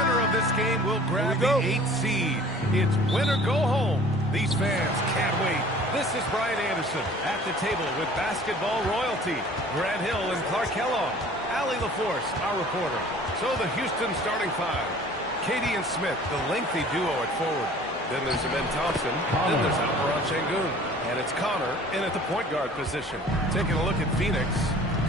winner of this game will grab the 8th seed. It's win or go home. These fans can't wait. This is Brian Anderson at the table with basketball royalty. Grant Hill and Clark Kellogg. Allie LaForce, our reporter. So the Houston starting five. Katie and Smith, the lengthy duo at forward. Then there's Amen Thompson. Then there's Alperon Şengün. And it's Connor in at the point guard position. Taking a look at Phoenix,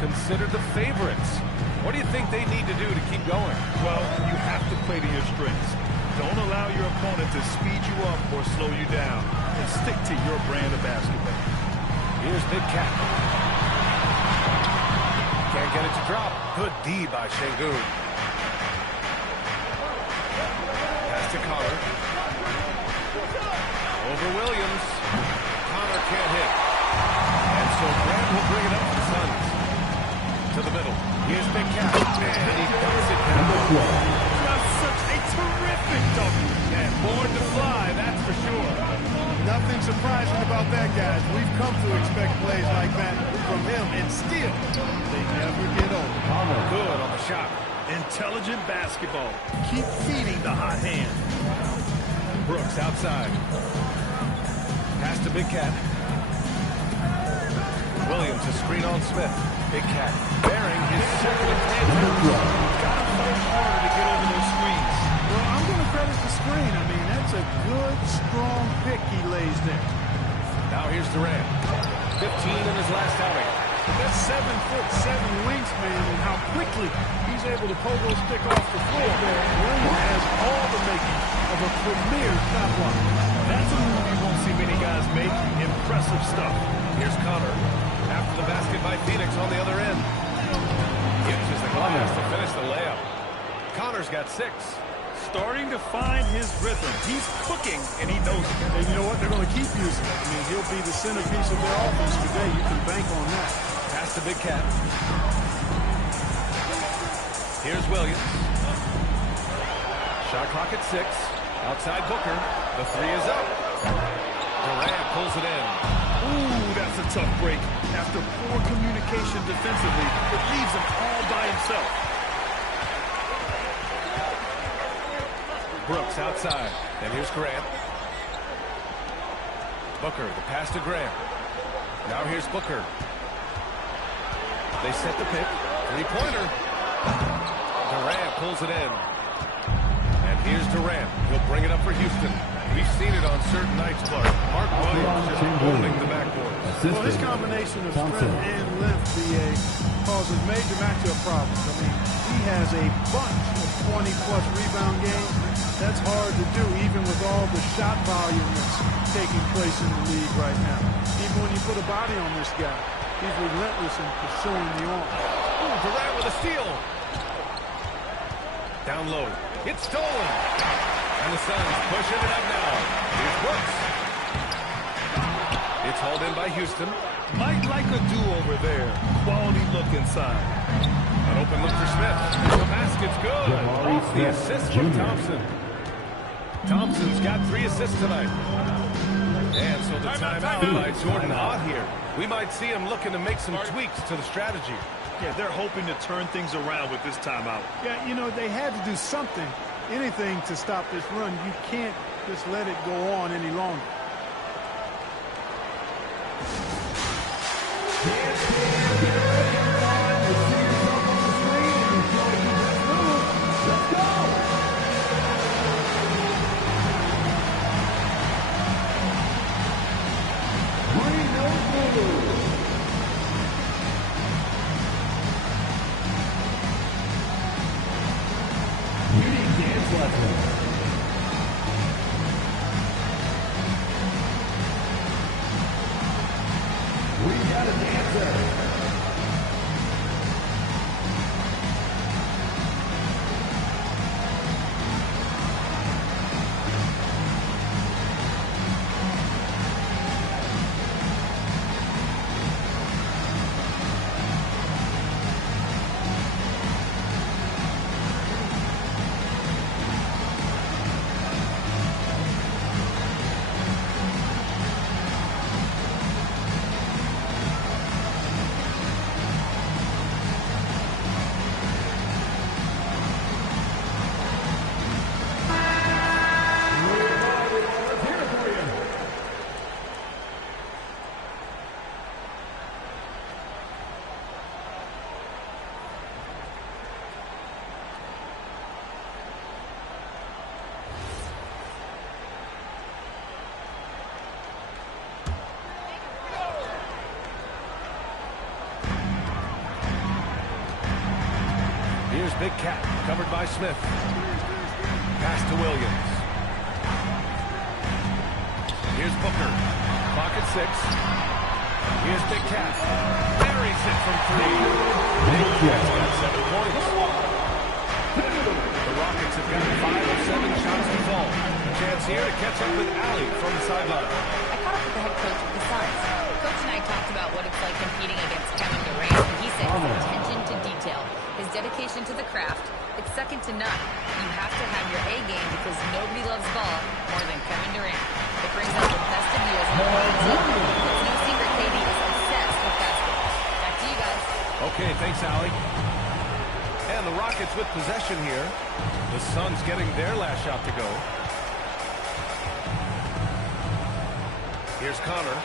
considered the favorites. What do you think they need to do to keep going? Well, you have to play to your strengths. Don't allow your opponent to speed you up or slow you down. And stick to your brand of basketball. Here's Big Cat. Can't get it to drop. Good D by Şengün. Pass to Connor. Over Williams. Connor can't hit. And so Grant will bring it up for the Suns. To the middle. Here's Big Cat. And he dumps it down. Just such a terrific dunk. And born to fly, that's for sure. Nothing surprising about that, guys. We've come to expect plays like that from him, and still, they never get old. Good on the shot. Intelligent basketball. Keep feeding the hot hand. Brooks outside. Pass to Big Cat. Williams a screen on Smith. Big Cat bearing his second advantage. Got to fight harder to get over those screens. Well, I'm going to credit the screen. I mean, that's a good, strong pick he lays there. Now here's Durant. 15 in his last outing. That's 7'7" wingspan, and how quickly he's able to pogo stick off the floor. Williams has all the makings of a premier shot blocker. That's a move you won't see many guys make. Impressive stuff. Here's Connor. After the basket by Phoenix on the other end. Uses the glass to finish the layup. Connor's got 6. Starting to find his rhythm. He's cooking, and he knows it. And you know what? They're going to keep using it. I mean, he'll be the centerpiece of their offense today. You can bank on that. Pass to Big Cat. Here's Williams. Shot clock at 6. Outside Booker. The 3 is up. Durant pulls it in. Ooh, that's a tough break. After poor communication defensively, it leaves him all by himself. Brooks outside. And here's Grant. Booker, the pass to Grant. Now here's Booker. They set the pick. 3-pointer. Durant pulls it in. And here's Durant. He'll bring it up for Houston. We've seen it on certain nights, Clark. Mark Williams just holding the backboard. Well, his combination of strength and length, BA, causes major matchup problems. I mean, he has a bunch of 20-plus rebound games. That's hard to do, even with all the shot volume that's taking place in the league right now. Even when you put a body on this guy, he's relentless in pursuing the arm. Ooh, Durant with a steal. Down low. It's stolen. And the Suns pushing it up now. Here's Brooks. It's hauled in by Houston. Might like a do-over there. Quality look inside. An open look for Smith. The basket's good. Off the assist from Thompson. Thompson's got 3 assists tonight. And so the timeout by Jordan Ott here. We might see him looking to make some tweaks to the strategy. Yeah, they're hoping to turn things around with this timeout. Yeah, you know, they had to do something, anything to stop this run. You can't just let it go on any longer. Here's Big Cat, covered by Smith. Pass to Williams. Here's Booker. Clock at 6. Here's Big Cat. Buries it from 3. Big Cat's got 7 points. The Rockets have got 5 of 7 shots to fall. A chance here to catch up with Allie from the sideline. I caught up with the head coach of the Suns. Coach and I talked about what it's like competing against Kevin Durant, and he said his attention to detail, his dedication to the craft, it's second to none. You have to have your A game because nobody loves ball more than Kevin Durant. It brings out the best of you as an NBA team. It's no secret KD is obsessed with basketball. Back to you guys. Okay, thanks, Allie. And the Rockets with possession here. The Suns getting their last shot to go. Here's Connor.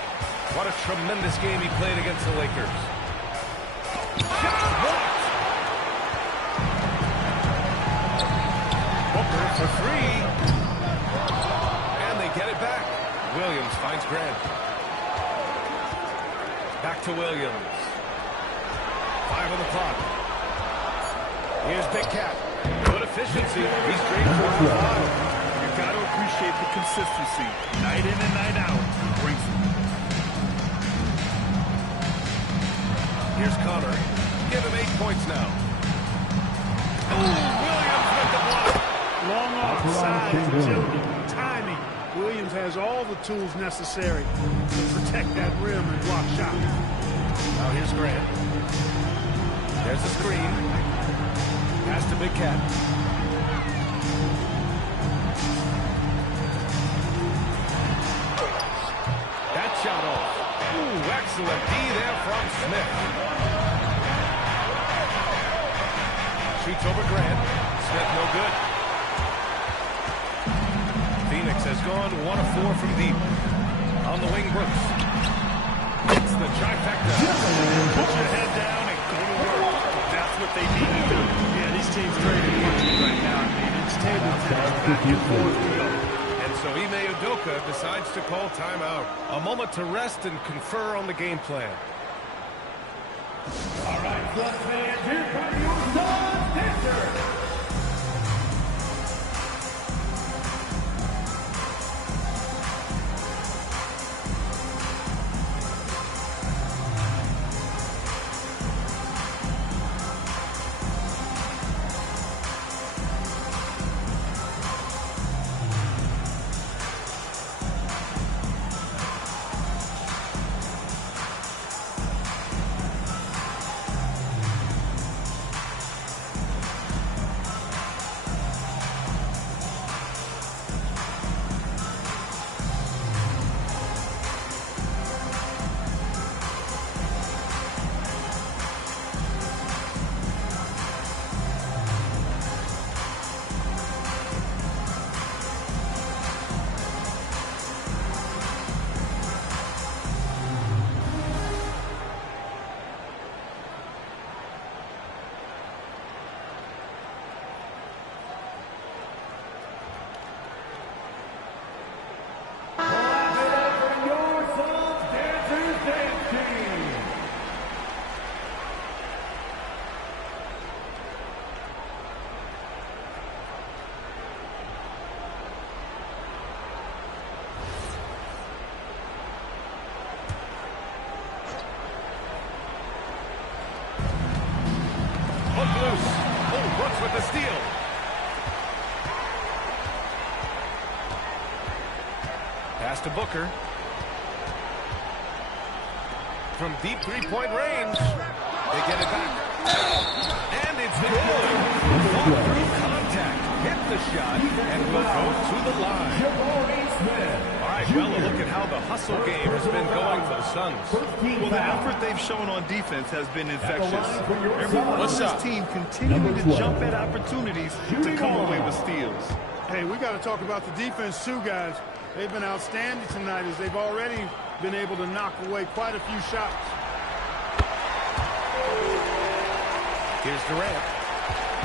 What a tremendous game he played against the Lakers. Shot blocked. Booker for 3. And they get it back. Williams finds Grant. Back to Williams. 5 on the clock. Here's Big Cat. Good efficiency. He's straight 4 for 5. You've got to appreciate the consistency. Night in and night out. Brings it. Here's Connor. Give him 8 points now. Ooh, Williams with the block. Long arm, size, agility, timing. Williams has all the tools necessary to protect that rim and block shots. Now here's Grant. There's the screen. Pass to Big Cat. That shot off. Ooh, excellent D there from Smith. Shoots over Grant. Smith no good. Phoenix has gone 1 of 4 from deep. On the wing, Brooks. It's the trifecta. Put your head down and go to work. That's what they need to do. Yeah, these teams trading punches right now. I mean, it's table tennis, back and forth. And so Ime Udoka decides to call timeout. A moment to rest and confer on the game plan. All right, Suns fans, here come your Suns dancers. Loose. Oh, Brooks with the steal. Pass to Booker. From deep three-point range. They get it back. And it's good. Fought through contact. Hit the shot and will go to the line. All right, well, a look at how the hustle game has been going for the Suns. Well, the effort they've shown on defense has been infectious. Everyone on this team continuing to jump at opportunities to come away with steals. Hey, we got to talk about the defense too, guys. They've been outstanding tonight as they've already been able to knock away quite a few shots. Here's Durant.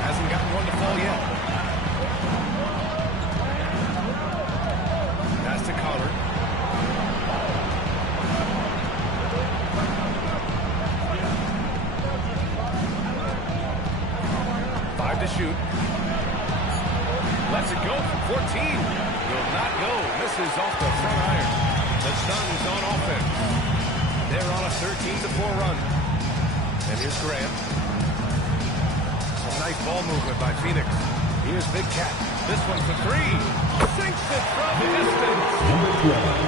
Hasn't gotten one to fall yet. Pass to Connor. to shoot. Lets it go from 14. Will not go. Misses off the front iron. The Suns on offense. They're on a 13-4 run. And here's Grant. Some nice ball movement by Phoenix. Here's Big Cat. This one for three. Sinks it from distance.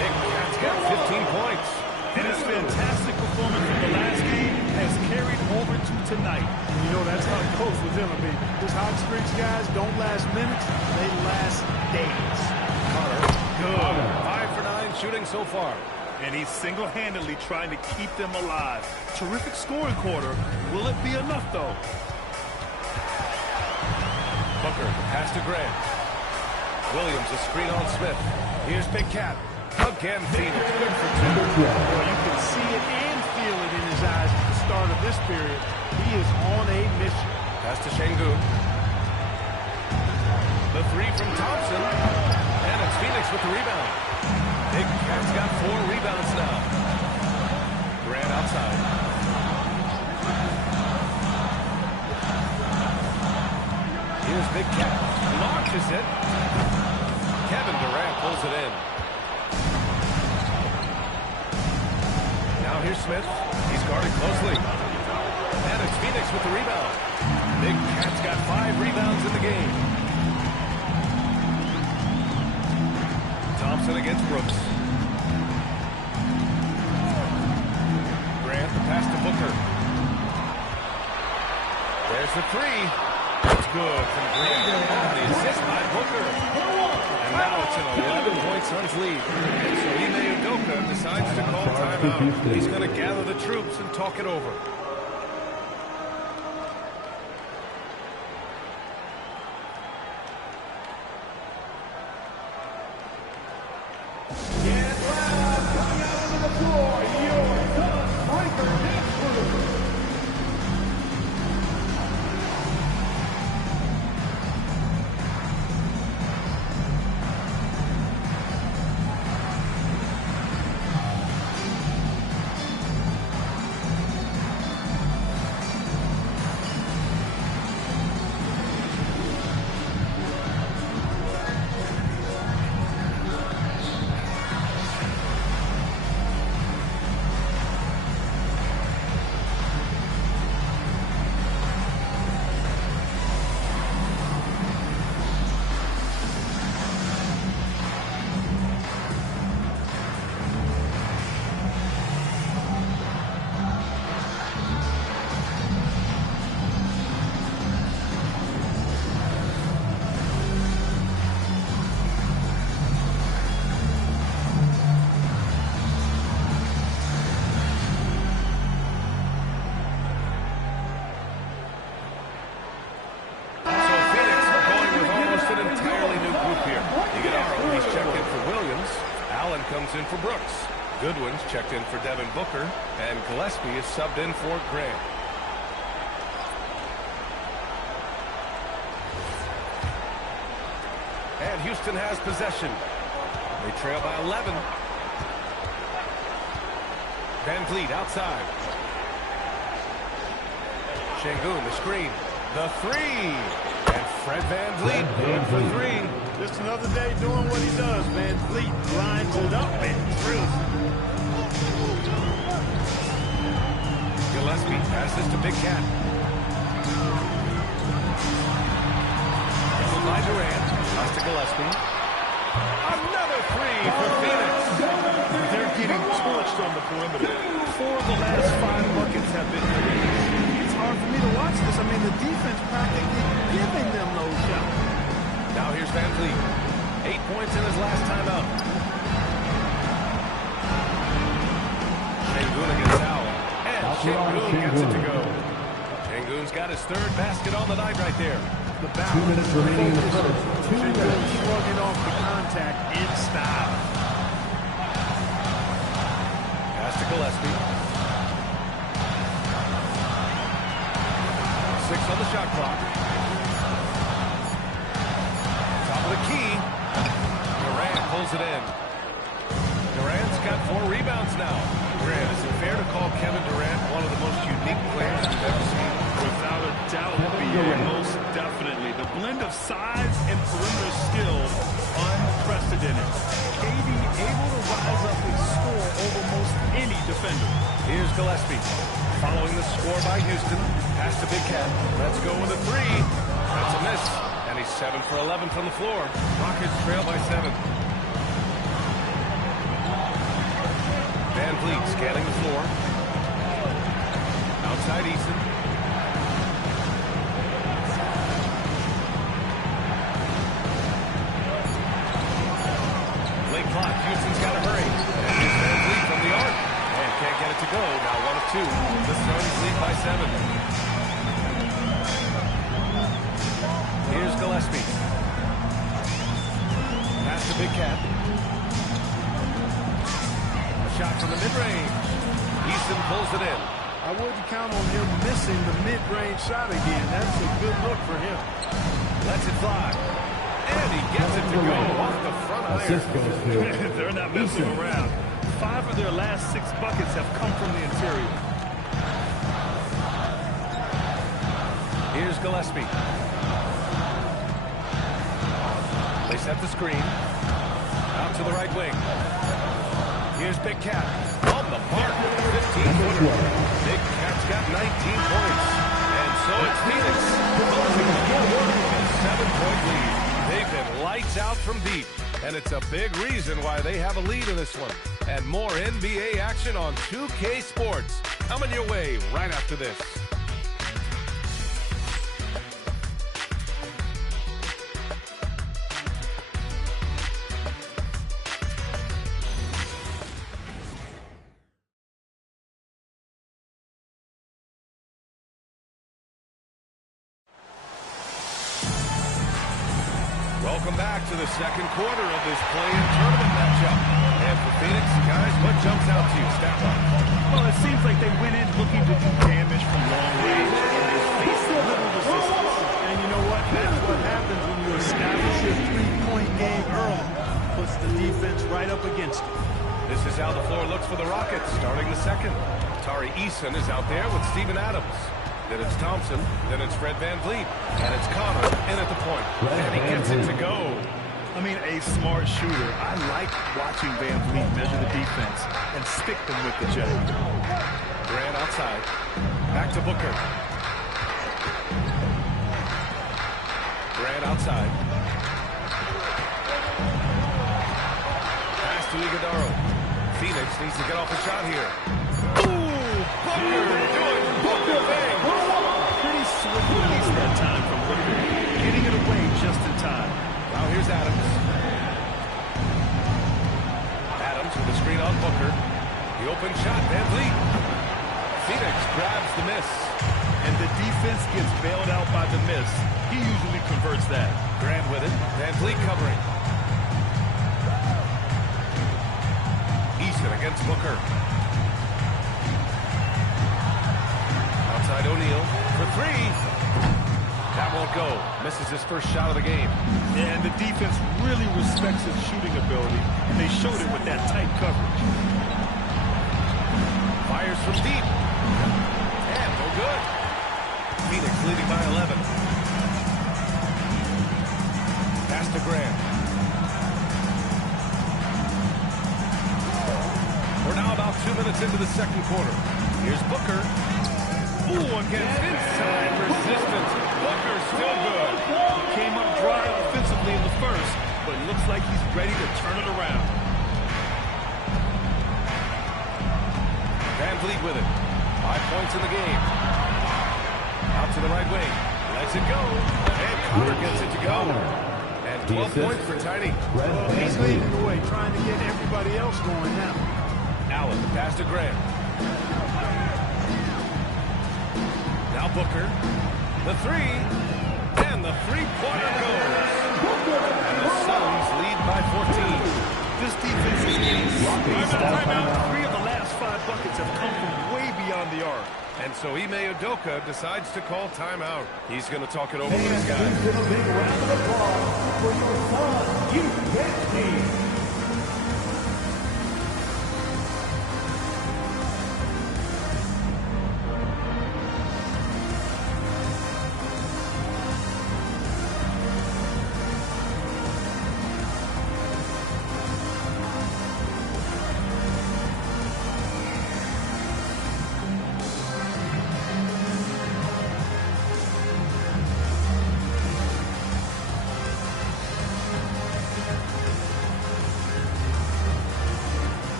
Big Cat's got 15 points. And his fantastic performance from the last game has carried over to tonight. You know, that's how it goes with him. I mean, these hot streaks, guys, don't last minutes. They last days. Carter, good. 5 for 9 shooting so far. And he's single-handedly trying to keep them alive. Terrific scoring quarter. Will it be enough, though? Booker, pass to Grant. Williams, a screen on Smith. Here's Big Cat. Again, Phoenix, good for 2. Well, you can see it and feel it in his eyes at the start of this period. He is on a mission. Pass to Şengün. The three from Thompson. And it's Phoenix with the rebound. Big Cat's got 4 rebounds now. Grant outside. Here's Big Cat. Launches it. Kevin Durant pulls it in. Now here's Smith. He's guarded closely. And it's Phoenix with the rebound. Big Cat's got 5 rebounds in the game. Thompson against Brooks. Grant, the pass to Booker. There's the 3. It's good from Grant. The assist by Booker. And now it's an 11-point Suns lead. So Ime Udoka decides to call timeout. He's going to gather the troops and talk it over. Comes in for Brooks. Goodwin's checked in for Devin Booker, and Gillespie is subbed in for Grant. And Houston has possession. They trail by 11. Van Vliet outside. Şengün, the screen. The 3. And Fred Van Vliet good for 3. Just another day doing what he does, man. Vliet lines it up and drills. Gillespie passes to Big Cat. Dribbled by Durant. Pass to Gillespie. Another 3 for Phoenix. They're getting torched on the perimeter. 4 of the last 5 buckets have been made. It's hard for me to watch this. I mean, the defense practically giving them those shots. Now here's Van Vliet. 8 points in his last time out. Şengün against Allen. And Şengün gets it to go. Şengün's got his 3rd basket on the night right there. The balance. 2 minutes remaining in the first. Şengün shrugging off the contact in style. Pass to Gillespie. 6 on the shot clock. Top of the key. Durant pulls it in. Durant's got 4 rebounds now. Grant, is it fair to call Kevin Durant one of the most unique players we've ever seen? Without a doubt, NBA, most Definitely. The blend of size and perimeter skill, unprecedented. KD able to rise up and score over most any defender. Here's Gillespie. Following the score by Houston. Pass to Big Cat. Let's go with a three. That's a miss. And he's 7 for 11 from the floor. Rockets trail by 7. Van Vliet scanning the floor. Outside Eason. Late clock. Houston's got to hurry. And here's Van Vliet from the arc. And can't get it to go. Now 1 of 2. The Suns lead by 7. Here's Gillespie. Pass to Big Cat. A shot from the mid-range. Easton pulls it in. I wouldn't count on him missing the mid-range shot again. That's a good look for him. Lets it fly. And he gets it to go off the front iron. They're not messing around. 5 of their last 6 buckets have come from the interior. Here's Gillespie. They set the screen. Out to the right wing. Here's Big Cat. On the mark with a 15-footer. Big Cat's got 19 points. And so it's Phoenix closing the score with a 7-point lead. They've been lights out from deep. And it's a big reason why they have a lead in this one. And more NBA action on 2K Sports. Coming your way right after this. Welcome back to the second quarter of this play-in tournament matchup. And for Phoenix, guys, what jumps out to you stat-wise? Well, it seems like they went in looking to do damage from long range and they faced little resistance. And you know what? That's what happens when you establish your three-point game early. Puts the defense right up against it. This is how the floor looks for the Rockets starting the second. Tari Eason is out there with Steven Adams. Then it's Thompson, then it's Fred Van Vliet, and it's Connor in at the point. And he gets it to go. I mean, a smart shooter. I like watching Van Vliet measure the defense and stick them with the jet. Grant outside. Back to Booker. Grant outside. Pass to Iguodala. Phoenix needs to get off a shot here. Ooh, Booker doing Booker things. Pretty swift release that time from Booker. Getting it away just in time. Now here's Adams. Adams with a screen on Booker. The open shot, Van Vliet. Phoenix grabs the miss. And the defense gets bailed out by the miss. He usually converts that. Grant with it. Van Vliet covering. Easton against Booker. Outside O'Neal for three. That won't go. Misses his first shot of the game. And the defense really respects his shooting ability, and they showed it with that tight coverage. Fires from deep. And no good. Phoenix leading by 11. Pass to Grant. We're now about 2 minutes into the second quarter. Here's Booker. Ooh, against inside resistance. Booker's still good. He came up dry offensively in the first, but looks like he's ready to turn it around. Van Vliet with it. 5 points in the game. Out to the right wing. Lets it go. And Connor gets it to go. And 12 points for Tiny. He's leading the way, trying to get everybody else going now. Allen, pass to Grant. Now Booker. The three. And the three-pointer goes. And the Suns lead by 14. This defense is getting squeezed out. 3 of the last 5 buckets have come from way beyond the arc. And so Ime Udoka decides to call timeout. He's going to talk it over with his guys. Give a big round of applause for your Suns defense team.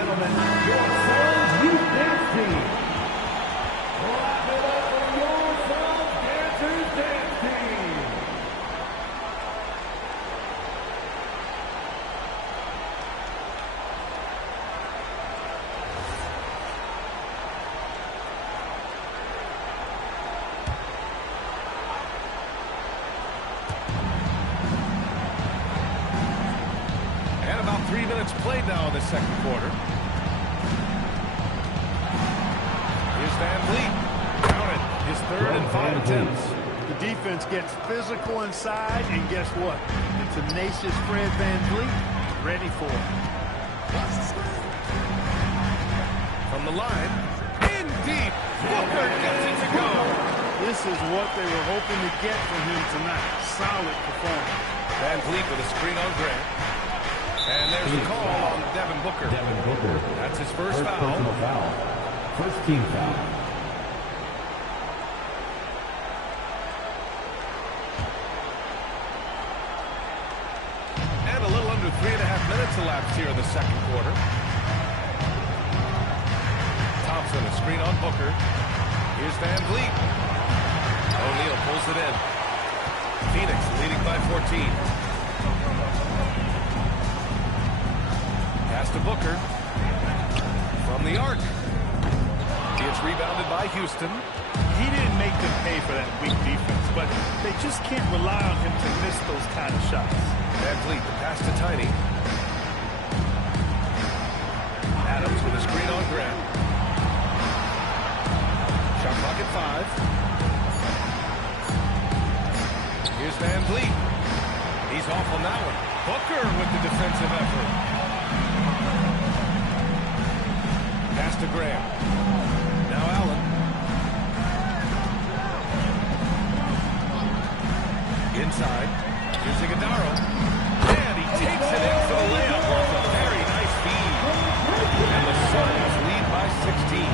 gentlemen, your Suns Youth Dance Team. Clap it up for your Suns Dancers Dance Team. And about 3 minutes played now in the second quarter. Here's Van Vliet. Counted. His third and 5 attempts. The defense gets physical inside, and guess what? The tenacious Fred Van Vliet ready for it. From the line, in deep. Booker gets it to go. This is what they were hoping to get from him tonight. Solid performance. Van Vliet with a screen on Grant. And there's a call on Devin Booker. Devin Booker. That's his first foul. Personal foul. First team foul. And a little under 3.5 minutes elapsed here in the second quarter. Thompson, a screen on Booker. Here's Van Vliet. O'Neal pulls it in. Phoenix leading by 14. Pass to Booker. From the arc. It's rebounded by Houston. He didn't make them pay for that weak defense, but they just can't rely on him to miss those kind of shots. Van Vliet, the pass to Tiny. Adams with a screen on Grant. Shot clock at 5. Here's Van Vliet. He's off on that one. Booker with the defensive effort. Pass to Graham. Now Allen. Inside. Here's Iguodala. And he takes it in for the layup off a very nice feed. And the Suns lead by 16.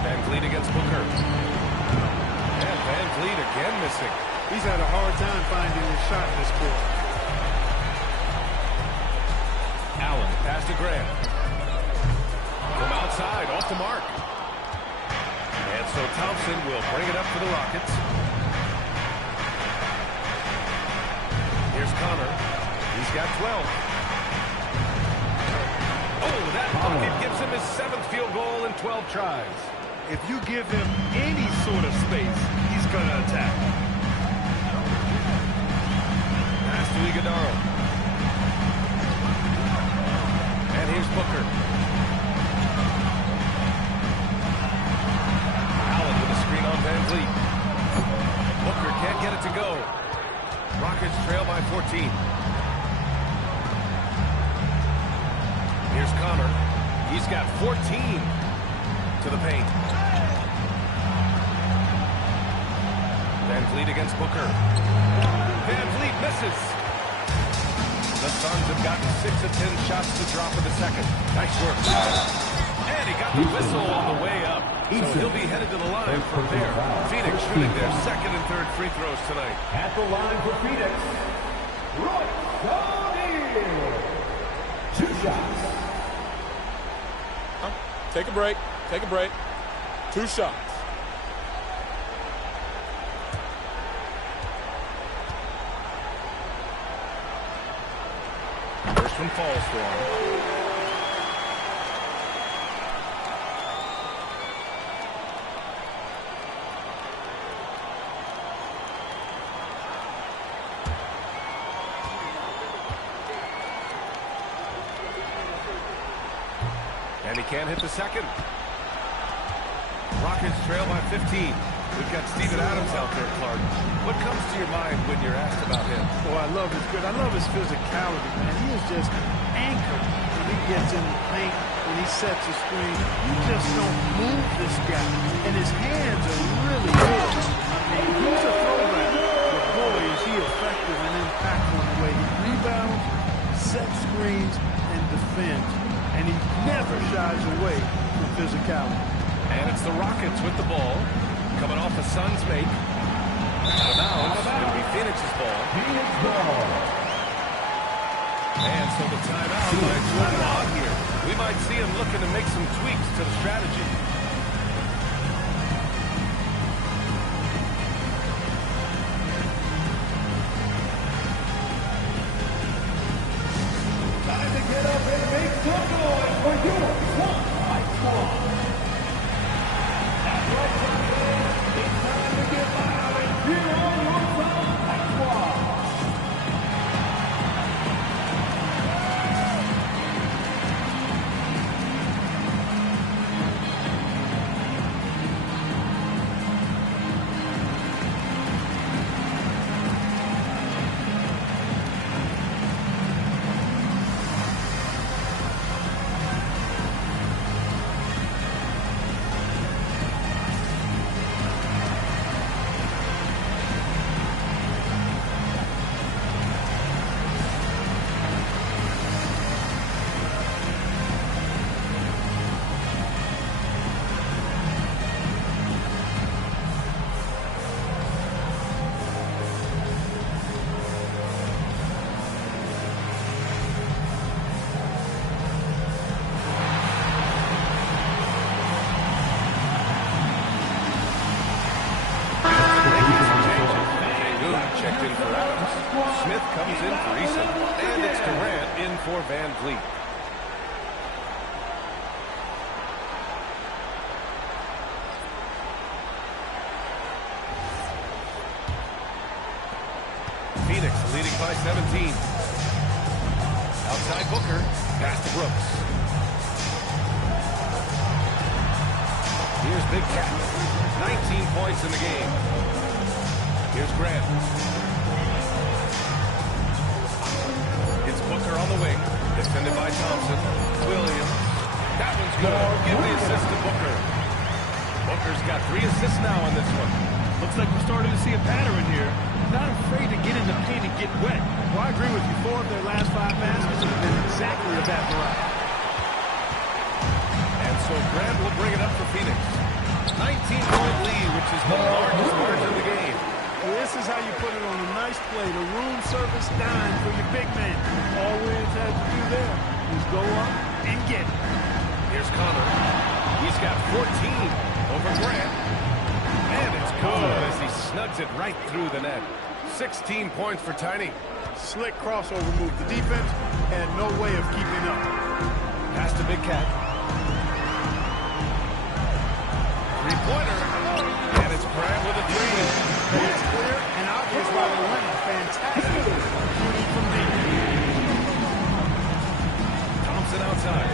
Van Vliet against Booker. And Van Vliet again missing. He's had a hard time finding his shot in this quarter. Allen, pass to Graham. From outside, off the mark. And so Thompson will bring it up for the Rockets. Here's Connor. He's got 12. Oh, that bucket gives him his 7th field goal in 12 tries. If you give him any sort of space, he's going to attack. Pass to Iguodala. And here's Booker. Allen with a screen on Van Vliet. Booker can't get it to go. Rockets trail by 14. Here's Connor. He's got 14 to the paint. Van Vliet against Booker. Van Vliet misses. The Suns have gotten 6 of 10 shots to drop in the second. Nice work. And he got the whistle on the way up. So he'll be headed to the line from there. Phoenix shooting their second and third free throws tonight. At the line for Phoenix, Royce O'Neal. 2 shots. Take a break. Take a break. 2 shots. First one falls for him. And he can't hit the second. Rockets trail by 15. We've got Steven Adams out there, Clark. What comes to your mind when you're asked about him? Oh, I love his good. I love his physicality, man. He is just anchored when he gets in the paint, when he sets a screen. You just don't move this guy. And his hands are really good. I mean, he's a throwback. But boy, is he effective and impactful in the way he rebounds, sets screens, and defends. And he never shies away from physicality. And it's the Rockets with the ball. Coming off a Suns make. Out of bounds. It'll be Phoenix's ball. Phoenix ball. And so the timeout might turn on here. We might see him looking to make some tweaks to the strategy. Time to get up and make some noise for your Sunlight Squad. That's right, fans. It's time to get loud and cheer on your Sunlight Squad. Checked in for Adams. Smith comes in for Eason. And it's Durant in for Van Vliet. Phoenix leading by 17. Outside Booker. Pass to Brooks. Here's Big Cat. 19 points in the game. Here's Grant. It's Booker on the wing. Defended by Thompson. Williams. That one's good. Give the assist to Booker. Booker's got 3 assists now in this one. Looks like we're starting to see a pattern here. Not afraid to get in the paint and get wet. Well, I agree with you. 4 of their last 5 baskets have been exactly of that variety. And so Grant will bring it up for Phoenix. 19-point lead, which is the largest margin of the game. This is how you put it on a nice play. The room service dime for your big man. All Williams had to do there is go up and get it. Here's Connor. He's got 14 over Grant. And it's good as he snugs it right through the net. 16 points for Tiny. Slick crossover move. The defense had no way of keeping up. Pass to Big Cat. Three-pointer. And it's Grant with a 3. It's clear and obvious by the lane. Fantastic shooting from deep. Thompson outside.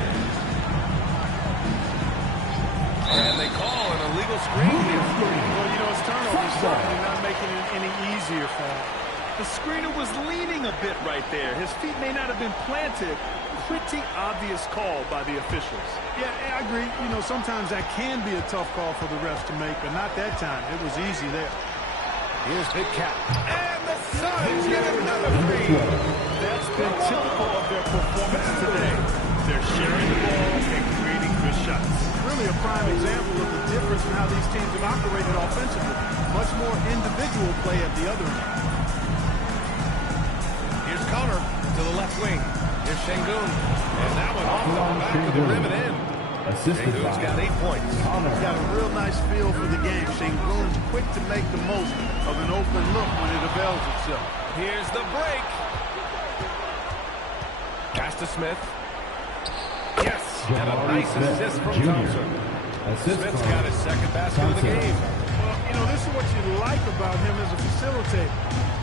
And they call an illegal screen here. Well, you know, his turnover is certainly not making it any easier for him. The screener was leaning a bit right there. His feet may not have been planted. Pretty obvious call by the officials. Yeah, I agree. You know, sometimes that can be a tough call for the refs to make, but not that time. It was easy there. Here's Big Cat. And the Suns get another 3. That's been typical of their performance today. They're sharing the ball and creating good shots. Really a prime example of the difference in how these teams have operated offensively. Much more individual play at the other end. Here's Connor to the left wing. Here's Şengün. And that one off the back of the rim and in. Şengün's got 8 points. He's got a real nice feel for the game. Şengün's quick to make the most of an open look when it avails itself. Here's the break. Pass to Smith. Yes, and a nice assist from Thompson. Smith's got his second basket of the game. Well, you know, this is what you like about him as a facilitator.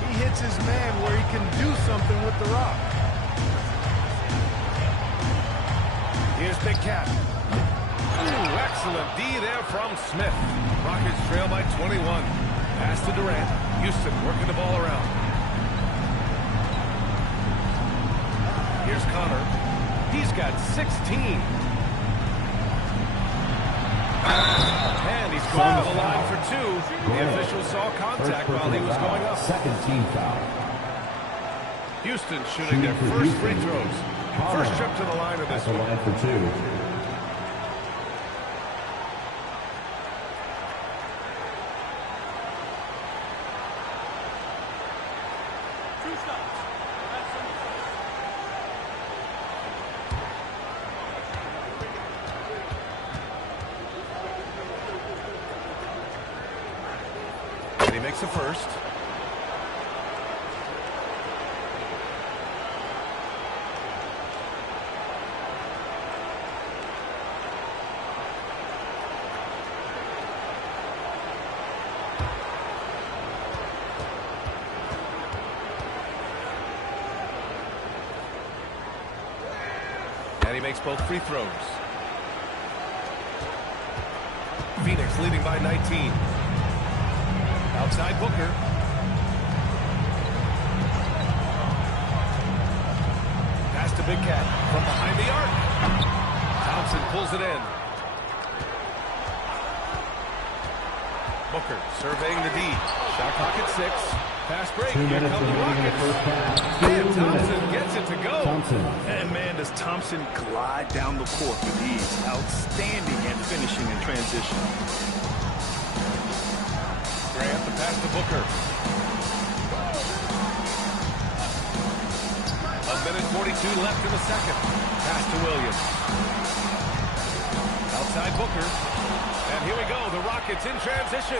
He hits his man where he can do something with the rock. Here's Big Cat. Ooh, excellent D there from Smith. Rockets trail by 21. Pass to Durant. Houston working the ball around. Here's Connor. He's got 16. And he's going to the line for 2. The official saw contact while he was going up. Second team foul. Houston shooting their first free throws. First trip to the line of this one. At the line for 2. he makes a first. And he makes both free throws. Phoenix leading by 19. Outside Booker. Pass to Big Cat from behind the arc. Thompson pulls it in. Booker surveying the D. Shot clock at 6. Fast break. Here come the Rockets. And Thompson gets it to go. And man, does Thompson glide down the court with ease. Outstanding at finishing in transition. Grant the pass to Booker. 1:42 left in the second. Pass to Williams. Outside Booker. And here we go. The Rockets in transition.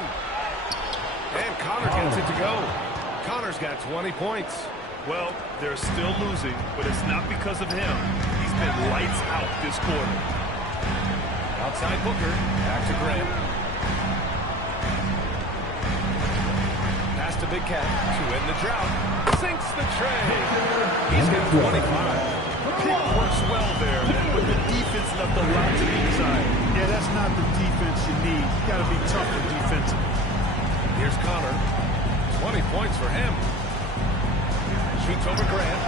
And Connor gets it to go. Connor's got 20 points. Well, they're still losing, but it's not because of him. He's been lights out this quarter. Outside Booker. Back to Grant. Pass to Big Cat to end the drought. Sinks the tray. He's got 25. Pick works well there, but the defense left a lot to be desired. Yeah, that's not the defense you need. You got to be tougher defensively. Here's Connor. 20 points for him. Shoots over Grant.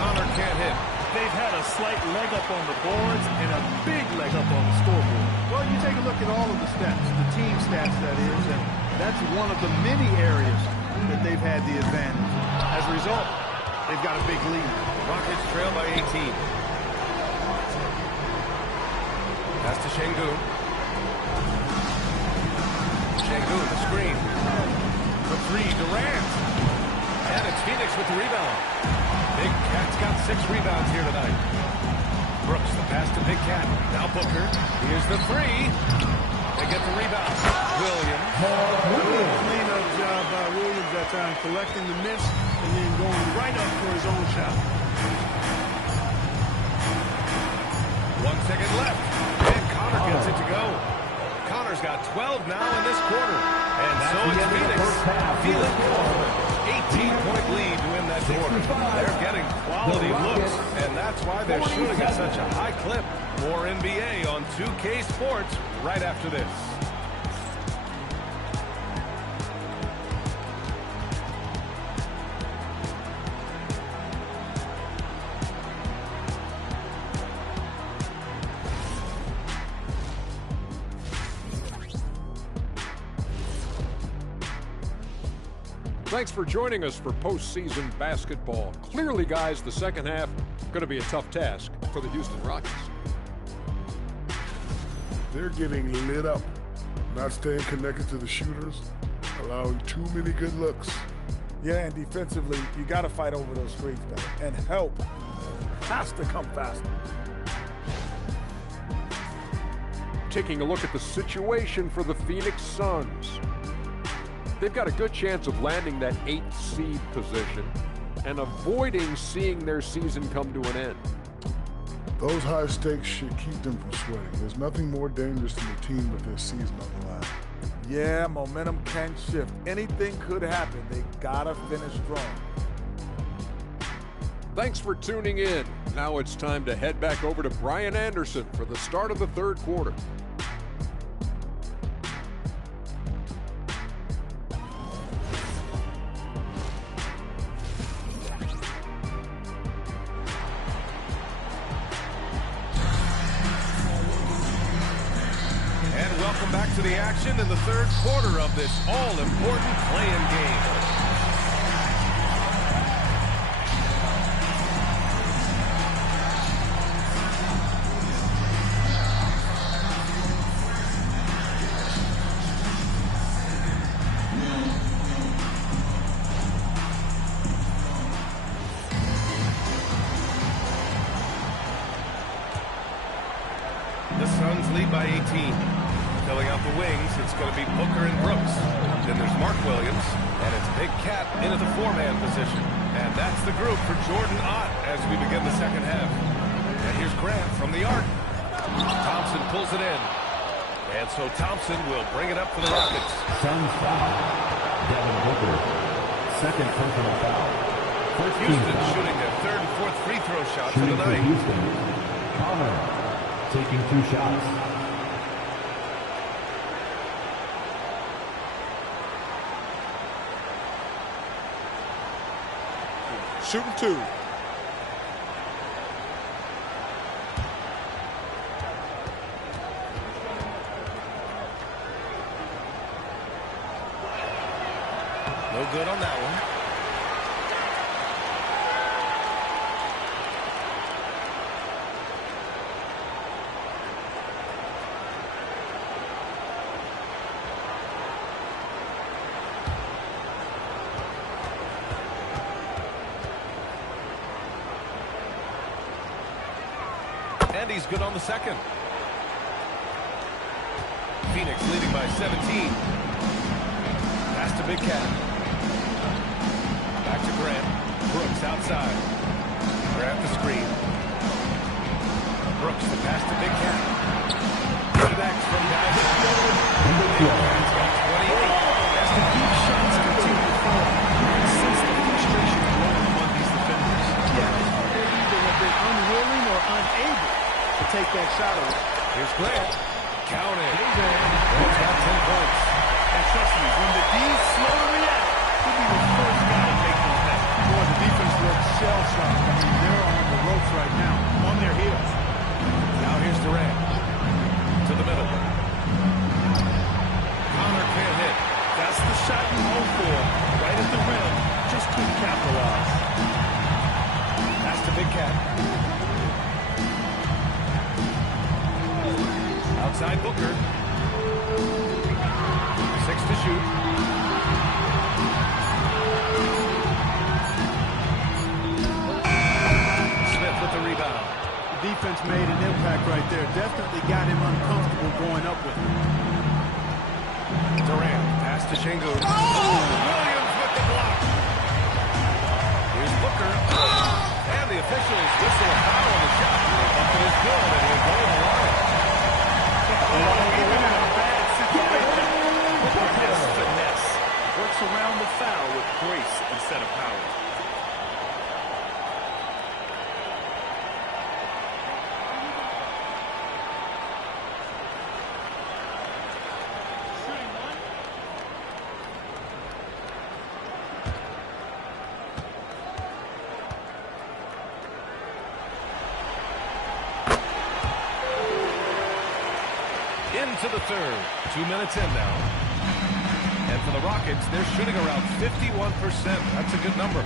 Connor can't hit. They've had a slight leg up on the boards and a big leg up on the scoreboard. Well, you take a look at all of the stats, the team stats that is, and that's one of the many areas that they've had the advantage. As a result, they've got a big lead. Rockets trail by 18. Pass to Şengün. Şengün, the screen. For three, Durant. And it's Phoenix with the rebound. Big Cat's got 6 rebounds here tonight. Brooks, the pass to Big Cat. Now Booker. Here's the three. They get the rebound. Williams. Clean-up job by Williams that time, collecting the miss and then going right up for his own shot. 1 second left. And Connor gets it to go. Connor's got 12 now in this quarter. And so it's Phoenix. Feeling confident. 18-point lead to win that quarter. They're getting quality looks, and that's why they're shooting at such a high clip. More NBA on 2K Sports right after this. Thanks for joining us for postseason basketball. Clearly, guys, the second half going to be a tough task for the Houston Rockets. They're getting lit up, not staying connected to the shooters, allowing too many good looks. Yeah, and defensively, you got to fight over those screens better. And help has to come faster. Taking a look at the situation for the Phoenix Suns. They've got a good chance of landing that 8th seed position and avoiding seeing their season come to an end. Those high stakes should keep them from sweating. There's nothing more dangerous than a team with their season on the line. Yeah, momentum can shift. Anything could happen. They got to finish strong. Thanks for tuning in. Now it's time to head back over to Brian Anderson for the start of the third quarter. Welcome back to the action in the third quarter of this all-important play-in game. The Suns lead by 18. Filling out the wings, it's going to be Booker and Brooks. Then there's Mark Williams, and it's Big Cat into the four-man position. And that's the group for Jordan Ott as we begin the second half. And here's Grant from the arc. Thompson pulls it in. And so Thompson will bring it up for the Rockets. Suns foul. Devin Booker. Second personal foul. First Houston foul. shooting their third and fourth free throw shots Shooting of the for night. Houston. Connor taking 2 shots. Shooting 2. No good on that one. And he's good on the second. Phoenix leading by 17. Pass to Big Cat. Back to Grant. Brooks outside. Grab the screen. Brooks the pass to Big Cat. Connects from downtown. Grant's got 28. As the deep shots continue to fall, you sense the frustration growing among these defenders. Yeah, they either have been unwilling or unable to take that shot away. Here's Grant. Count it. Grant's got 10 points. And trust me, when the D's slow to react, he'll be the first guy to make them pay. Boy, the defense looks shell-shocked. I mean, they're on the ropes right now, on their heels. Now here's Durant. To the middle. Connor can't hit. That's the shot you hope for. Right at the rim, just couldn't capitalize. Pass to Big Cat. Outside Booker. 6 to shoot. Smith with the rebound. The defense made an impact right there. Definitely got him uncomfortable going up with him. Durant, pass to Şengün. Williams with the block. Here's Booker. And the officials whistle a foul on the shot. Bucket is good, and he'll go to the line. Even in a bad situation, Booker has finesse. Works around the foul with grace instead of power. Into the third. 2 minutes in now. And for the Rockets, they're shooting around 51%. That's a good number.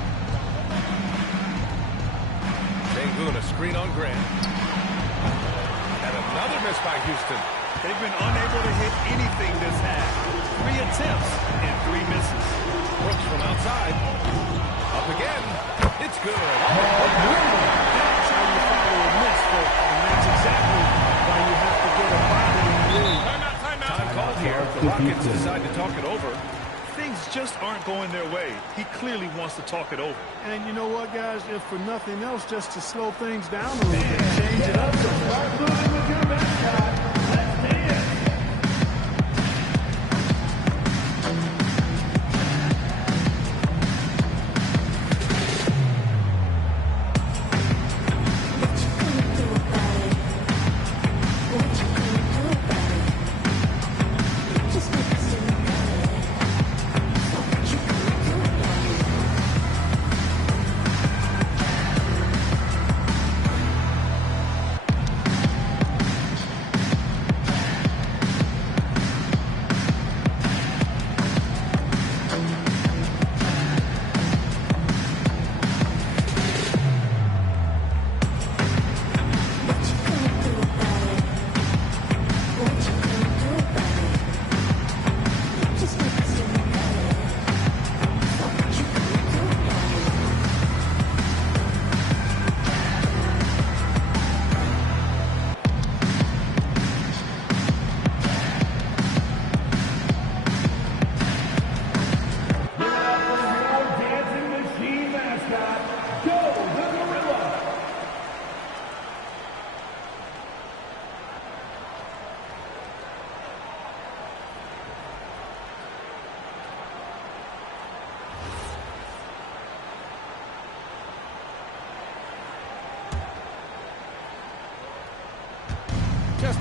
Şengün, a screen on Grant. And another miss by Houston. They've been unable to hit anything this half. 3 attempts and 3 misses. Brooks from outside. Up again. It's good. That's how you follow a miss, folks. And that's exactly why you have to get a body in the league. Time called here. The Rockets decide to talk it over. Things just aren't going their way. He clearly wants to talk it over. And you know what, guys? If for nothing else, just to slow things down a little bit, change it up. Start moving with your best shot. Let's dance.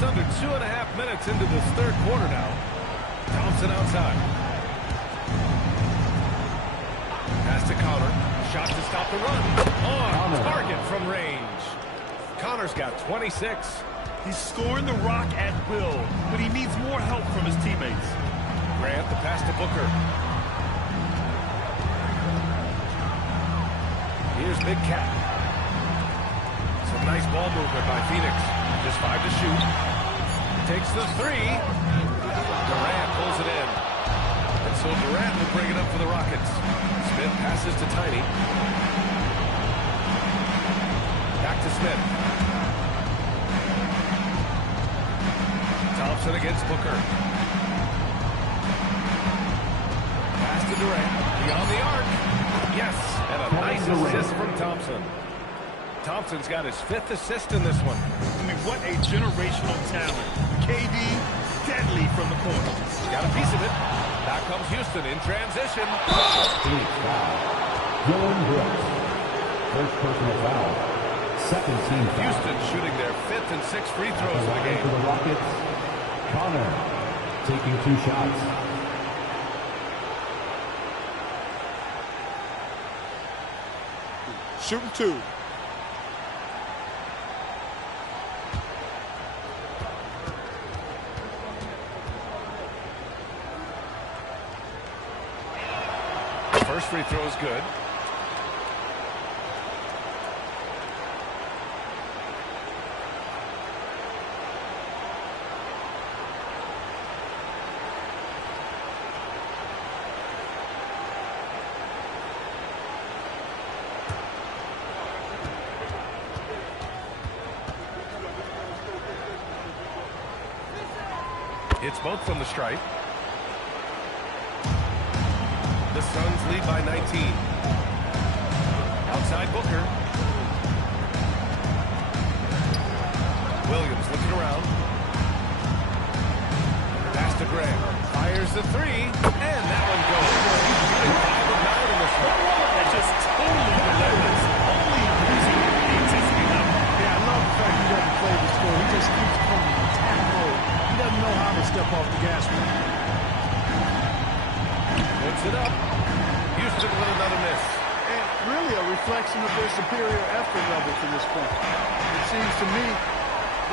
under 2.5 minutes into this third quarter now. Thompson outside. Pass to Connor. Shot to stop the run. On target from range. Connor's got 26. He's scoring the rock at will, but he needs more help from his teammates. Grant, the pass to Booker. Here's Big Cat. Some nice ball movement by Phoenix. Just 5 to shoot. Takes the 3. Durant pulls it in. And so Durant will bring it up for the Rockets. Smith passes to Tiny. Back to Smith. Thompson against Booker. Pass to Durant. Beyond the arc. Yes, and a nice assist from Thompson. Thompson's got his 5th assist in this one. I mean, what a generational talent. KD, deadly from the corner. Got a piece of it. Back comes Houston in transition. Dylan Brooks. First personal foul. Second team foul. Houston shooting their 5th and 6th free throws of the game. For the Rockets, Connor taking 2 shots. Shooting 2. First free throw is good. It's both from the stripe. The Suns lead by 19. Outside Booker. Williams looking around. Pass to Graham. Fires the 3. And that one goes. He's shooting 5 of 9 in this one. That's just totally relentless. Only using the intensity level. Yeah, I love the fact he doesn't play the score. He just keeps coming in attack mode. He doesn't know how to step off the gas pedal. Puts it up. Houston with another miss. And really a reflection of their superior effort level to this point. It seems to me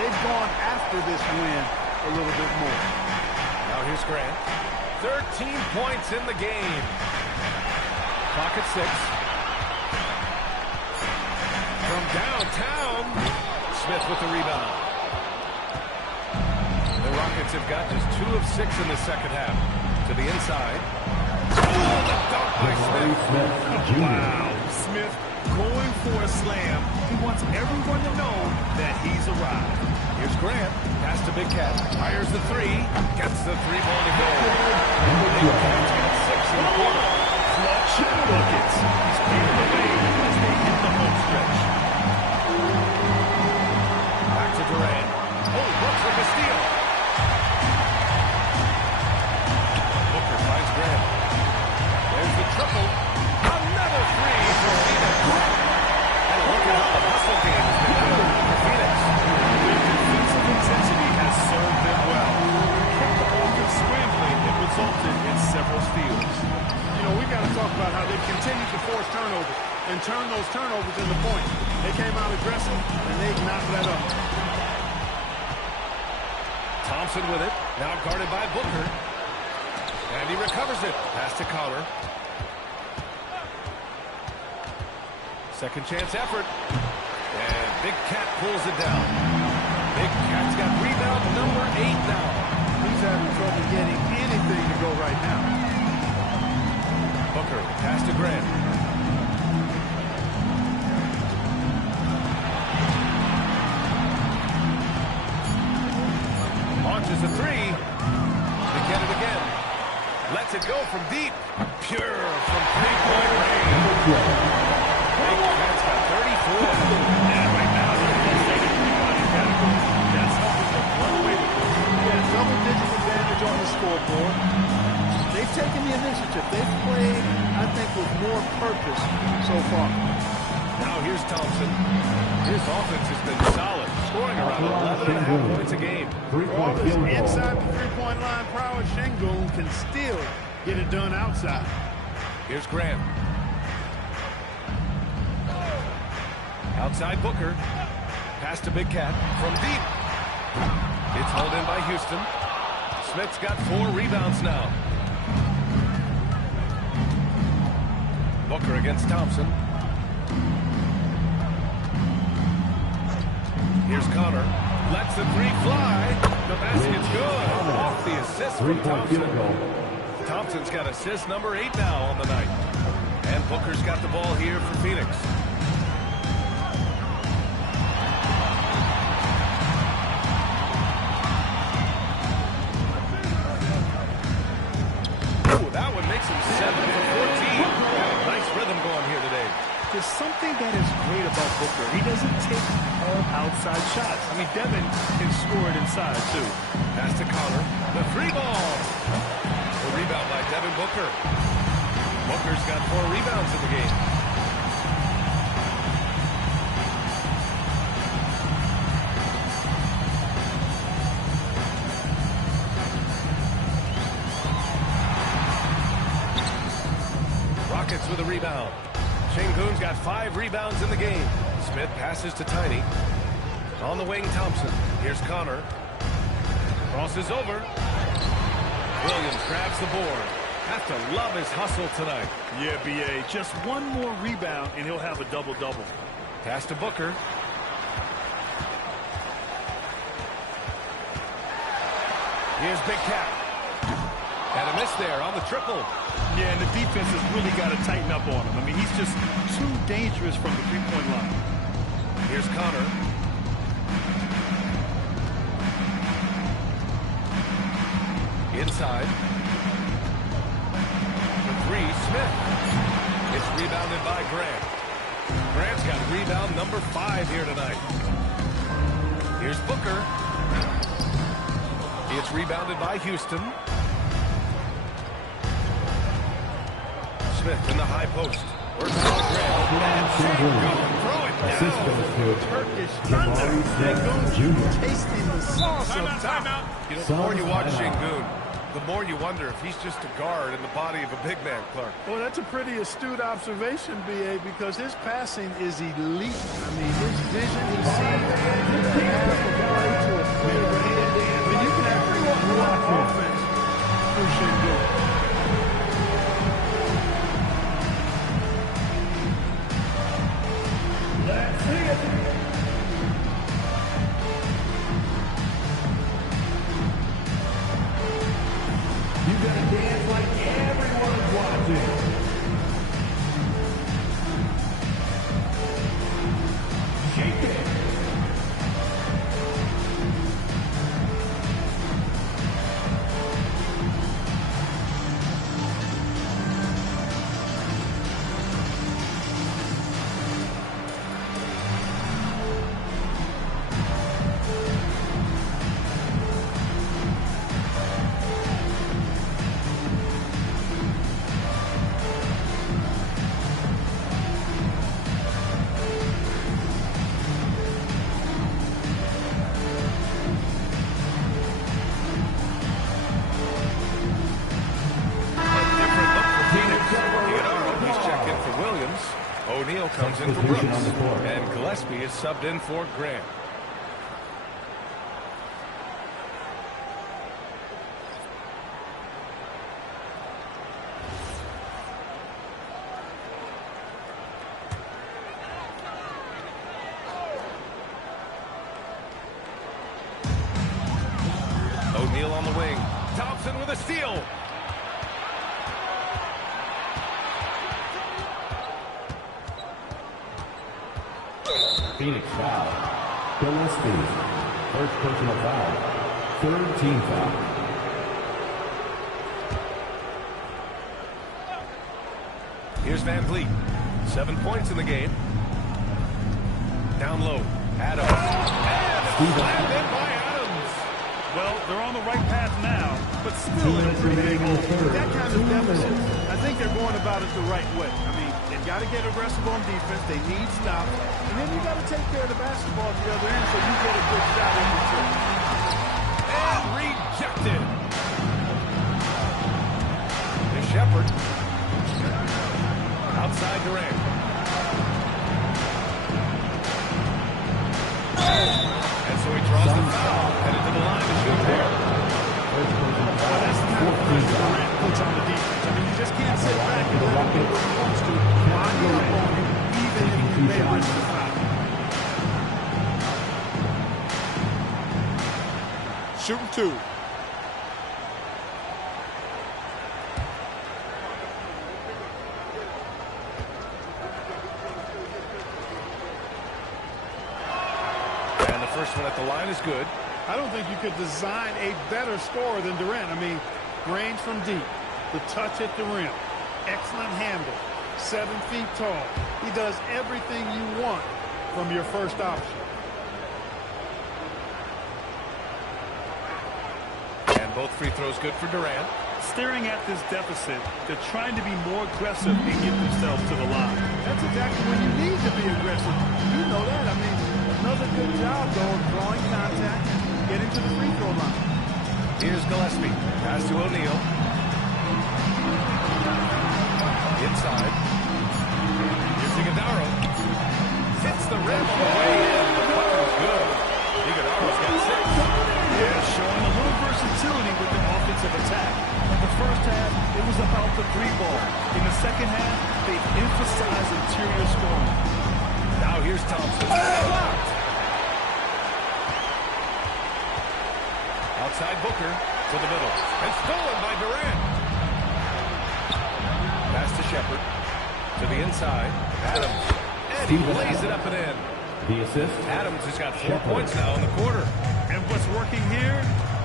they've gone after this win a little bit more. Now here's Grant. 13 points in the game. Clock at 6. From downtown, Smith with the rebound. The Rockets have got just 2 of 6 in the second half. To the inside. Oh, the dunk by Smith. Wow. Smith going for a slam. He wants everyone to know that he's arrived. Here's Grant. Pass to Big Cat. Fires the 3. Gets the 3-ball to go. Big Cat's got 6 in the quarter. Clutch buckets. He's paving the way as they hit the home stretch. Back to Durant. Oh, looks like a steal. Booker finds Grant. There's the triple. Another 3 for Phoenix. And look at how the hustle game has been good for Phoenix. Their defensive intensity has served them well. Kept the offense scrambling and resulted in several steals. You know, we got to talk about how they continue to force turnovers and turn those turnovers into points. They came out aggressive, and they knocked that up. Thompson with it. Now guarded by Booker. And he recovers it. Pass to Connor. Second chance effort. And Big Cat pulls it down. Big Cat's got rebound number 8 now. He's having trouble getting anything to go right now. Booker, pass to Grant. Launches a 3. They get it again. Lets it go from deep. Pure from 3-point range. Big Cat's got 34. And right now, they're pulsating rebounding category. That's helping them run away with it. Yeah, double-digit advantage on the scoreboard. They've taken the initiative. They've played, I think, with more purpose so far. Now here's Thompson. His offense has been solid, scoring around 11.5 points a game. Inside the three-point line, prowess. Şengün can still get it done outside. Here's Grant. Outside Booker. Pass to Big Cat from deep. It's held in by Houston. Smith's got 4 rebounds now. Booker against Thompson. Here's Connor. Lets the 3 fly. The basket's good. Off the assist from Thompson. Thompson's got assist number 8 now on the night. And Booker's got the ball here for Phoenix. There's something that is great about Booker. He doesn't take all outside shots. I mean, Devin can score it inside, too. Pass to Connor. The 3 ball. The rebound by Devin Booker. Booker's got 4 rebounds in the game. Rockets with a rebound. Şengün's got 5 rebounds in the game. Smith passes to Tiny. On the wing, Thompson. Here's Connor. Crosses over. Williams grabs the board. Have to love his hustle tonight. Yeah, B.A. Just one more rebound, and he'll have a double-double. Pass to Booker. Here's Big Cat. And a miss there on the triple. Yeah, and the defense has really got to tighten up on him. I mean, he's just too dangerous from the three-point line. Here's Connor. Inside. The 3, Smith. It's rebounded by Grant. Grant's got rebound number 5 here tonight. Here's Booker. It's rebounded by Houston. Smith in the high post. Works on Grant. Throw it down. Turkish thunder. Şengün tasting the sauce of timeout. You know, the more you watch Şengün, the more you wonder if he's just a guard in the body of a big man, Clark. Well, that's a pretty astute observation, B.A., because his passing is elite. I mean, his vision, he sees the half of play to a clear hand. I mean, you can actually run offense through Şengün. Let's see it. You gotta dance like everyone's watching. Shake it. O'Neal comes in for Brooks, and Gillespie is subbed in for Grant. O'Neal on the wing. Thompson with a steal. Phoenix foul. Gillespie. First personal foul. Third team foul. Here's Van Vliet. 7 points in the game. Down low. Adams. And slammed in by Adams. Well, they're on the right path now, but still in a pretty big hole. That kind of deficit, I think they're going about it the right way. I mean, They've got to get aggressive on defense. They need stops. And then you got to take care of the basketball at the other end so you get a good shot in return. And rejected. To Shepherd. Outside Durant. And so he draws the foul. Headed to the line to shoot there. Well, that's the kind of pressure Durant puts on the defense. I mean, you just can't sit back and let him do what he wants to. Line up on him, even if you may risk the foul. Shooting 2. First one at the line is good. I don't think you could design a better scorer than Durant. I mean, range from deep, the touch at the rim, excellent handle, 7 feet tall. He does everything you want from your first option. And both free throws good for Durant. Staring at this deficit, they're trying to be more aggressive and get themselves to the line. That's exactly when you need to be aggressive. You know that. I mean, another good job, though, of drawing contact and getting to the free throw line. Here's Gillespie. Pass to O'Neal. Inside. Here's Iguodala. Hits the rim on the way in. The button's good. Iguodala's got 6. Yeah, showing a little versatility with the offensive attack. In the first half, it was about the 3-ball. In the second half, they emphasized interior scoring. Now here's Thompson. Blocked. Outside Booker to the middle. And stolen by Durant. Pass to Shepherd. To the inside. Adams. And he lays it up and in. The assist. Adams has got 4 points now in the quarter. And what's working here,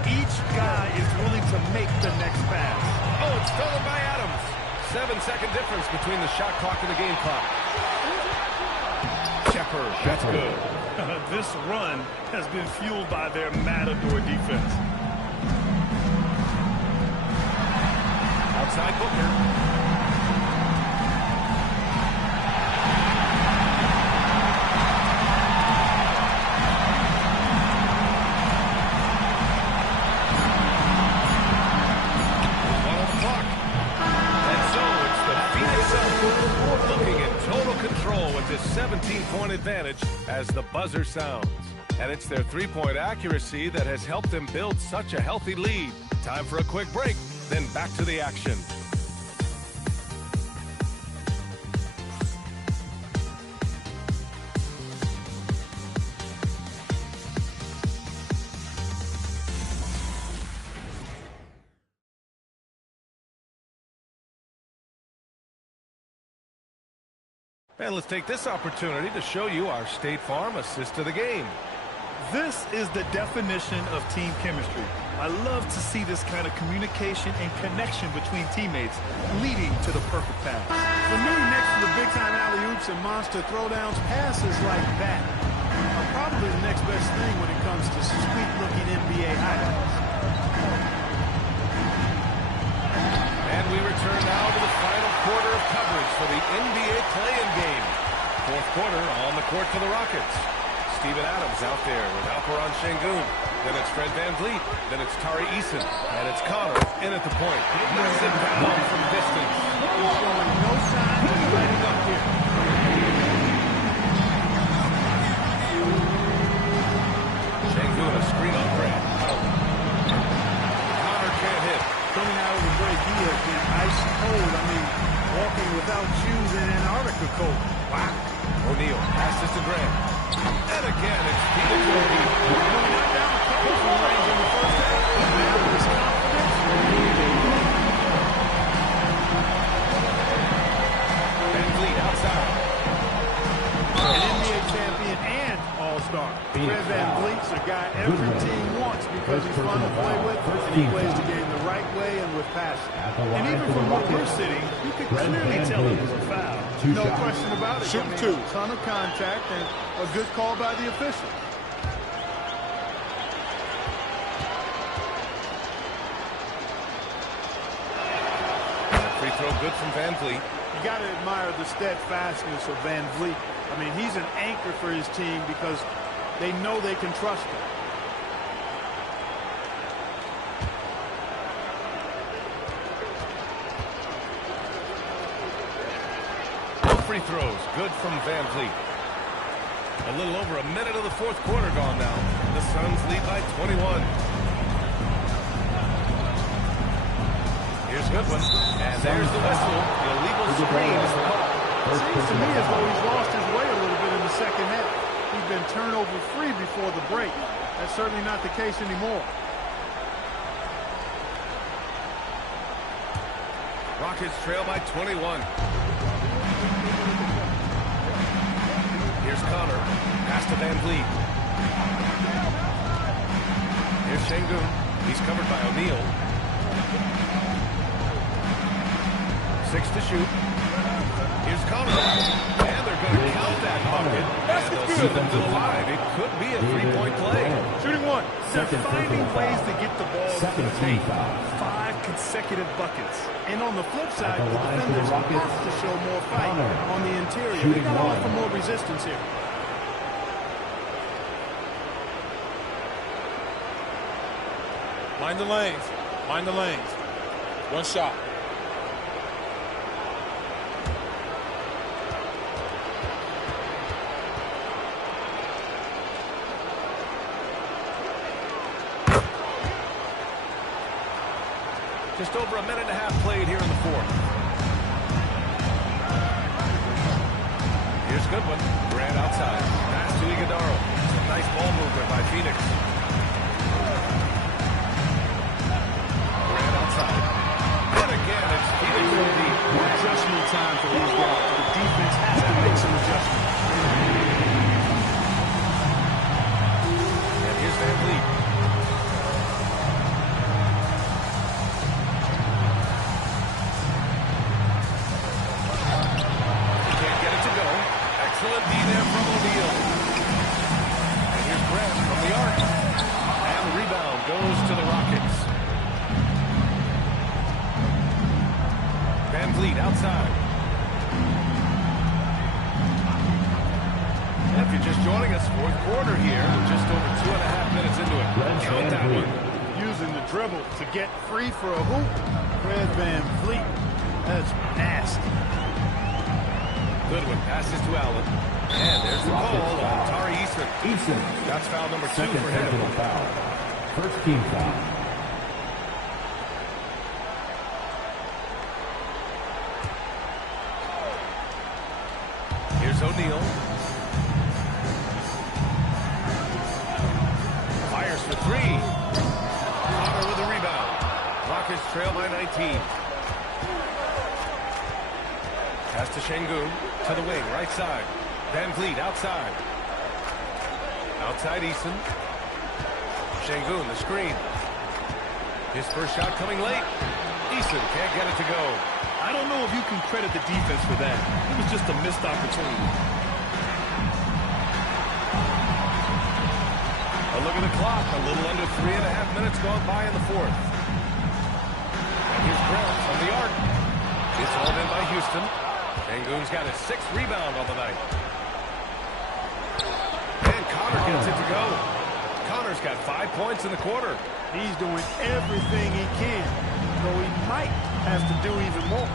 each guy is willing to make the next pass. Oh, it's stolen by Adams. 7-second difference between the shot clock and the game clock. Shepherd. That's good. This run has been fueled by their matador defense. Outside Booker. Looking in total control with this 17-point advantage as the buzzer sounds. And it's their three-point accuracy that has helped them build such a healthy lead. Time for a quick break, then back to the action. And let's take this opportunity to show you our State Farm assist to the game. This is the definition of team chemistry. I love to see this kind of communication and connection between teammates leading to the perfect pass. For me, next to the big-time alley-oops and monster throwdowns, passes like that are probably the next best thing when it comes to sweet-looking NBA highlights. And we return now to the final quarter of coverage for the NBA play-in game. Fourth quarter on the court for the Rockets. Steven Adams out there with Alperen Sengun. Then it's Fred VanVleet. Then it's Tari Eason. And it's Connor in at the point. Knocks it down from distance. He's showing no signs of letting up here. Sengun, a screen on Grant. Connor can't hit. Coming out of the break, he has been ice cold. I mean, walking without shoes in Antarctica cold. Wow. O'Neal passes to Grant. And again, it's Peter Jordan. Knocked down a couple from range in the first half. Now his confidence. VanVleet outside. An NBA champion and all-star. Fred VanVleet's a guy every team wants because he's fun to play with, and he plays the game the right way and with passion. And even from where we're sitting, you can clearly tell it was a foul. No question about it. Shooting 2. A ton of contact and a good call by the official. Free throw good from VanVleet. You got to admire the steadfastness of Van Vliet. I mean, he's an anchor for his team because they know they can trust him. Free throws, good from Van Vliet. A little over a minute of the fourth quarter gone now. The Suns lead by 21. Here's Goodwin, and there's the whistle. The illegal screen is the call. Seems to me as though he's lost his way a little bit in the second half. He's been turnover free before the break. That's certainly not the case anymore. Rockets trail by 21. Here's Connor. Pass to Van Vliet. Here's Şengün. He's covered by O'Neal. 6 to shoot. Here's Connor. And they're going to count that bucket. And they'll send them to the line. It could be a three-point play. Shooting one. They're finding ways to get the ball to the paint. 5 consecutive buckets. And on the flip side, the defenders have to show more fight on the interior. They got to offer more resistance here. Mind the lanes. Mind the lanes. One shot. Just over a minute and a half played here in the fourth. Here's Goodwin. Grant outside. Pass to Iguodala. Some nice ball movement by Phoenix. Grant outside. And again, it's Phoenix from deep. Adjustment time for these guys. The defense has to make some adjustments. And here's Van Vliet. Excellent D there from O'Neal. And here's Grant from the arc. And the rebound goes to the Rockets. Van Vliet outside. And if you're just joining us, fourth quarter here, just over 2.5 minutes into it. Count that one. Using the dribble to get free for a hoop. Fred Van Vliet. That's nasty. Goodwin passes to Allen. And there's the call on Tari Eason. That's foul number 2 for him. Foul. First team foul. Here's O'Neal. Fires for 3. Connor with a rebound. Rockets trail by 19. Pass to Şengün. To the wing, right side. Van Vliet outside. Outside Eason. Şengün, the screen. His first shot coming late. Eason can't get it to go. I don't know if you can credit the defense for that. It was just a missed opportunity. A look at the clock. A little under 3.5 minutes gone by in the fourth. And here's Grant from the arc. It's hauled in by Houston. Şengün's got his 6th rebound on the night. And Connor gets it to go. Connor's got 5 points in the quarter. He's doing everything he can, though he might have to do even more.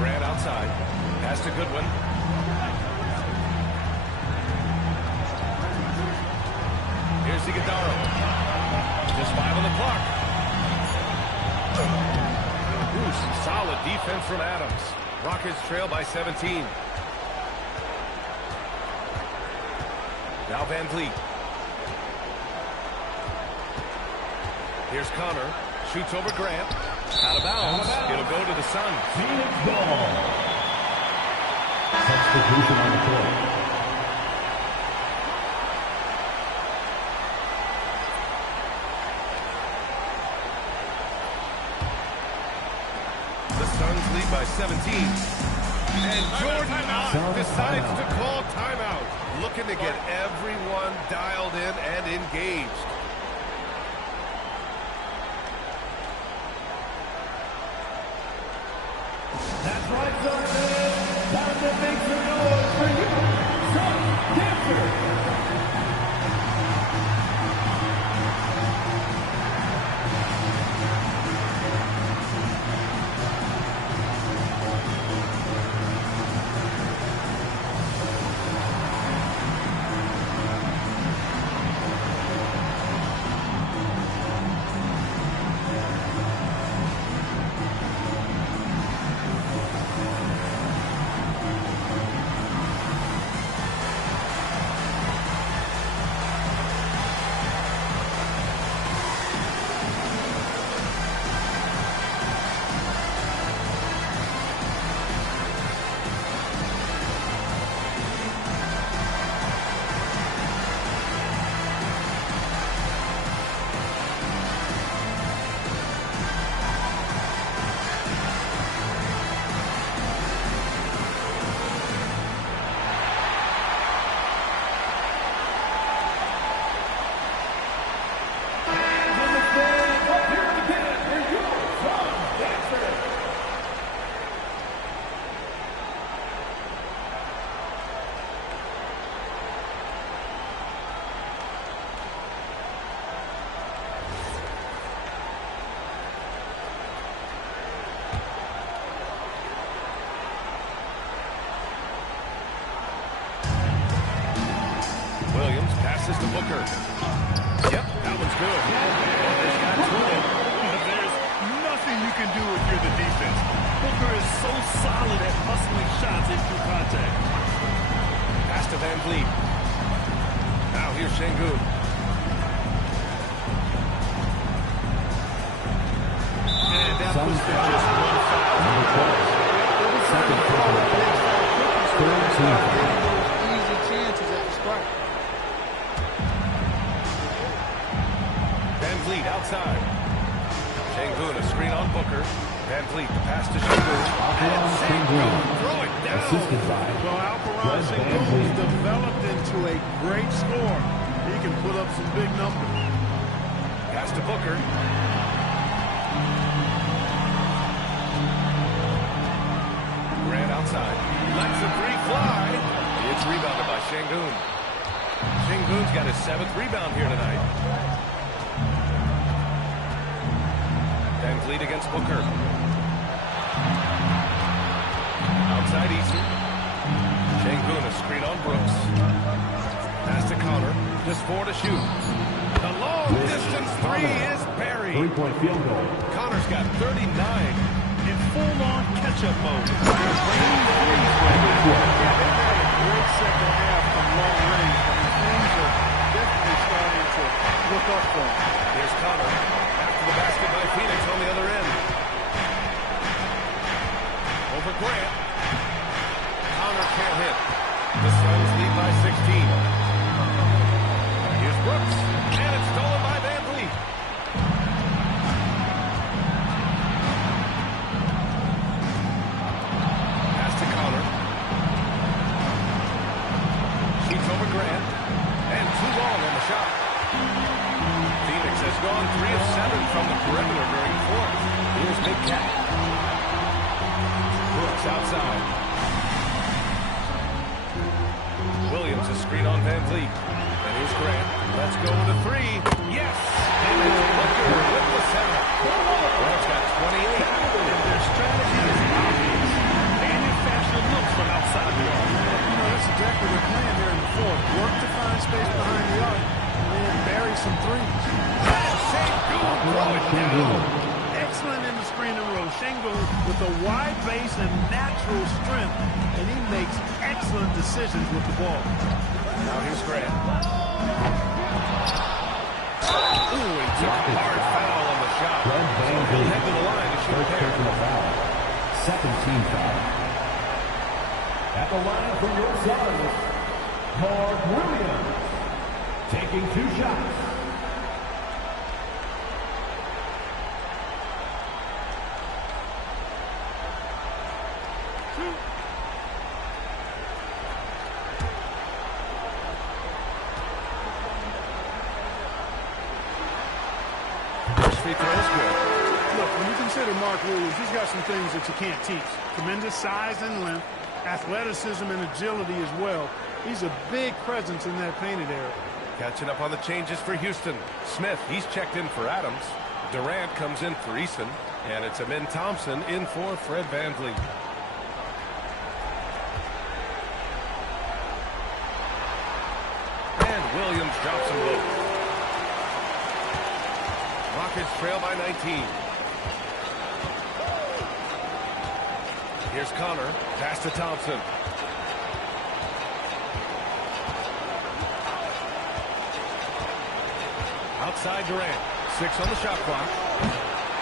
Grant outside. Pass to Goodwin. Here's Iguodala. Just 5 on the clock. Ooh, some solid defense from Adams. Rockets trail by 17. Now Van Vliet. Here's Connor. Shoots over Grant. Out of bounds. It'll go to the Suns. Phoenix ball. Substitution on the court. The Suns lead by 17. And Jordan decides to call timeout. Looking to get everyone dialed in and engaged. That's right, son. Time to make some noise for your son, Dancer. Williams passes to Booker. Yep, that one's good. Booker's got two. There's nothing you can do if you're the defense. Booker is so solid at hustling shots into contact. Pass to Van Vliet. Now here's Şengün. And that puts them just one foul. Second personal foul. Easy chances at the strike. Van Vliet outside. Şengün, a screen on Booker. Van Vliet, the pass to Şengün. And Şengün, throw it down. Assisted by Well, Alperen Şengün has developed into a great scorer. He can put up some big numbers. Pass to Booker. Grant outside. Lets the three fly. It's rebounded by Şengün. Şengün's got his 7th rebound here tonight. Van Vliet against Booker. Outside easy. Şengün, a screen on Brooks. Pass to Connor. Just 4 to shoot. The long distance three is buried. 3-point field goal. Connor's got 39. In full-on catch-up mode. Great second half from long range. Things are definitely starting to look up for him. Here's Connor. After the basket by Phoenix on the other end. Over Grant. Connor can't hit. The Suns lead by 16. Here's Brooks. And it's stolen by Van Vliet. Pass to Connor. Sheets over Grant. And too long on the shot. Phoenix has gone 3 of 7 from the perimeter during the fourth. Here's Big Cat. Brooks outside. Williams a screen on Van Vliet. And here's Grant. Let's go with a 3. Yes! And it's Booker with the 7. Grant's got 28. And their strategy is obvious. Manufacture looks from outside the arc. You know, that's exactly what they're playing here in the fourth. Work to find space behind the arc and then bury some threes. Excellent in the screen and roll. Şengün with a wide base and natural strength, and he makes excellent decisions with the ball. Now here's Grant. Ooh, he took a hard foul on the shot. He'll head to the line to shoot a pair. Foul. Second team foul. At the line for your Suns, Mark Williams, taking 2 shots. Free throw is good. Look, when you consider Mark Williams, he's got some things that you can't teach. Tremendous size and length, athleticism and agility as well. He's a big presence in that painted area. Catching up on the changes for Houston. Smith, he's checked in for Adams. Durant comes in for Eason. And it's Amin Thompson in for Fred VanVleet. And Williams drops them both. Rockets trail by 19. Here's Connor. Pass to Thompson. Outside Durant. 6 on the shot clock.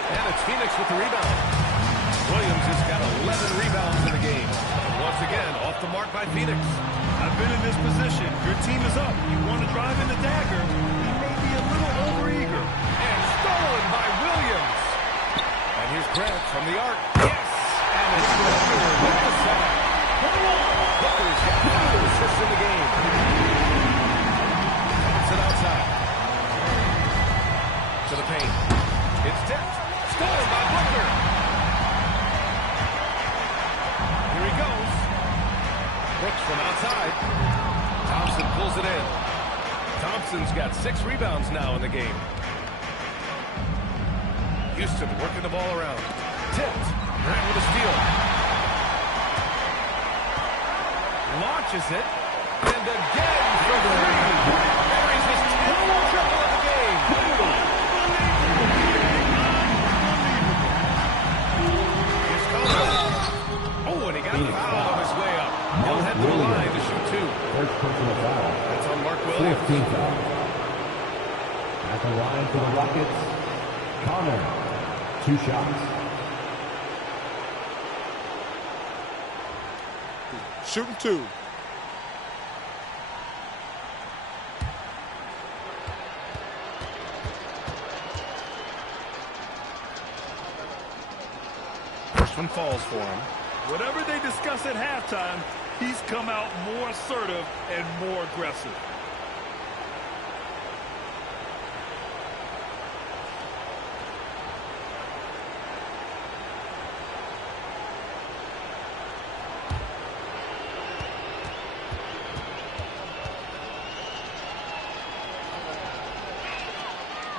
And it's Phoenix with the rebound. Williams has got 11 rebounds in the game. Once again, off the mark by Phoenix. I've been in this position. Your team is up. You want to drive in the dagger. He may be a little overeager. And stolen by Williams. And here's Grant from the arc. Yes! And it's Booker with the sack. Booker's got 5 assists in the game. Thompson outside. To the paint. It's tipped. Stolen by Booker. Here he goes. Brooks from outside. Thompson pulls it in. Thompson's got 6 rebounds now in the game. Houston working the ball around. Tipped. Grant with a steal. Launches it. And again for 3. Buries his 10th triple of the game. Here's Connor. Oh, and he got fouled on his way up. He'll head to the line to shoot 2. First personal foul. That's on Mark Williams. 15 foul. At the line for the Rockets, Connor. 2 shots. Shooting 2. First one falls for him. Whatever they discuss at halftime, he's come out more assertive and more aggressive.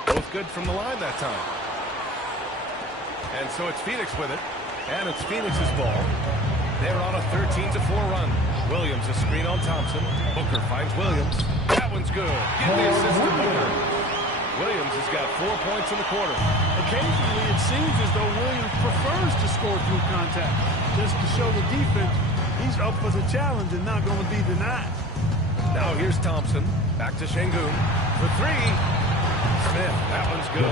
Both good from the line that time. And so it's Phoenix with it. And it's Phoenix's ball. They're on a 13-4 run. Williams a screen on Thompson. Booker finds Williams. That one's good. Get the assist to Booker. Williams has got 4 points in the quarter. Occasionally, it seems as though Williams prefers to score through contact. Just to show the defense he's up for the challenge and not going to be denied. Now here's Thompson. Back to Şengün. For 3. Smith, that one's good.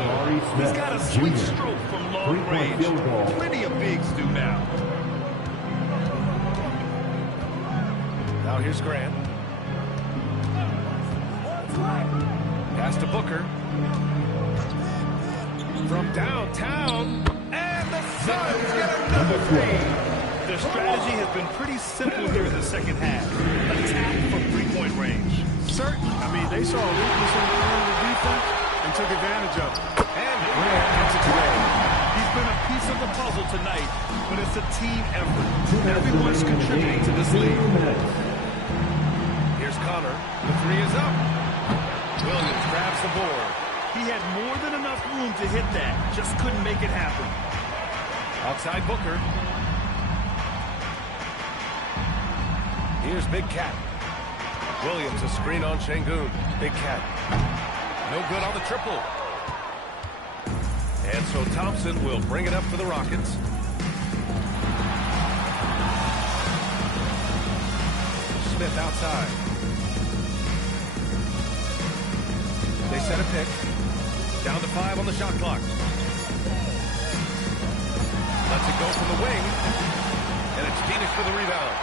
He's got a sweet stroke from long range. Plenty of bigs do now. Now here's Grant. Pass to Booker. From downtown. And the Suns get another 3. Their strategy has been pretty simple here in the second half. Attack from 3-point range. Certainly. I mean, they saw a weakness in the defense and took advantage of it. And Grant gets it away. He's been a piece of the puzzle tonight, but it's a team effort. Everyone's contributing to this lead. Here's Connor. The 3 is up. Williams grabs the board. He had more than enough room to hit that. Just couldn't make it happen. Outside Booker. Here's Big Cat. Williams a screen on Şengün. Big Cat. No good on the triple. And so Thompson will bring it up for the Rockets. Smith outside. They set a pick. Down to 5 on the shot clock. Lets it go from the wing. And it's Phoenix for the rebound.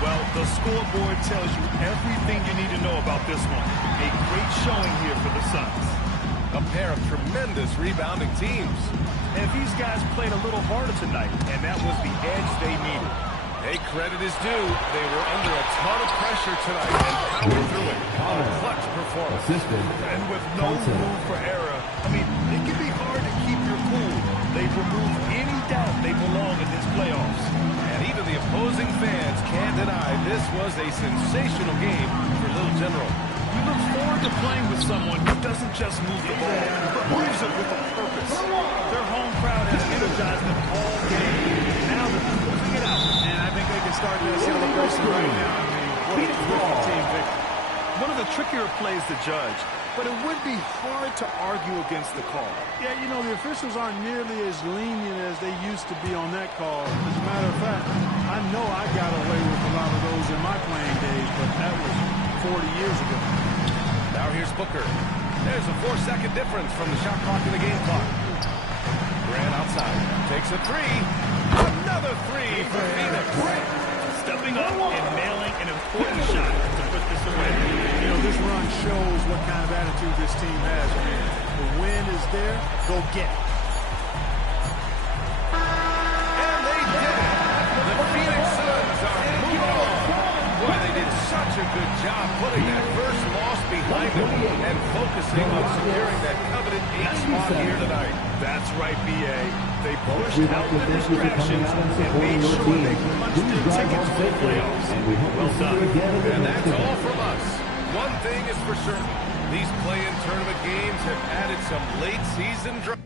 Well, the scoreboard tells you everything you need to know about this one. A great showing here for the Suns. A pair of tremendous rebounding teams. And these guys played a little harder tonight, and that was the edge they needed. Hey, credit is due. They were under a ton of pressure tonight and powered through it. A clutch performance. And with no room for error, I mean, it can be hard to keep your cool. They've removed any doubt they belong in this playoffs. And even the opposing fans can't deny this was a sensational game for Little General. You look forward to playing with someone who doesn't just move the ball, but moves it with a purpose. Their home crowd has energized them all game. Now they're closing it out. And I think they can start that celebration right now. I mean, what a terrific team victory. One of the trickier plays to judge, but it would be hard to argue against the call. Yeah, you know, the officials aren't nearly as lenient as they used to be on that call. As a matter of fact, I know I got away with a lot of those in my playing days, but that was 40 years ago. Now here's Booker. There's a 4-second difference from the shot clock and the game clock. Grant outside. Takes a three. Another three for Phoenix. Stepping up and nailing an important shot to put this away. You know, this run shows what kind of attitude this team has. I mean, the win is there, go get it. And they did it. The Phoenix Suns are moving on. Boy, they did such a good job putting that first loss behind them and focusing on securing that coveted 8th spot here tonight. That's right, B.A. They pushed out the distractions and made sure they punched their tickets for the playoffs. Well done. And that's all from us. One thing is for certain. These play-in tournament games have added some late-season drama.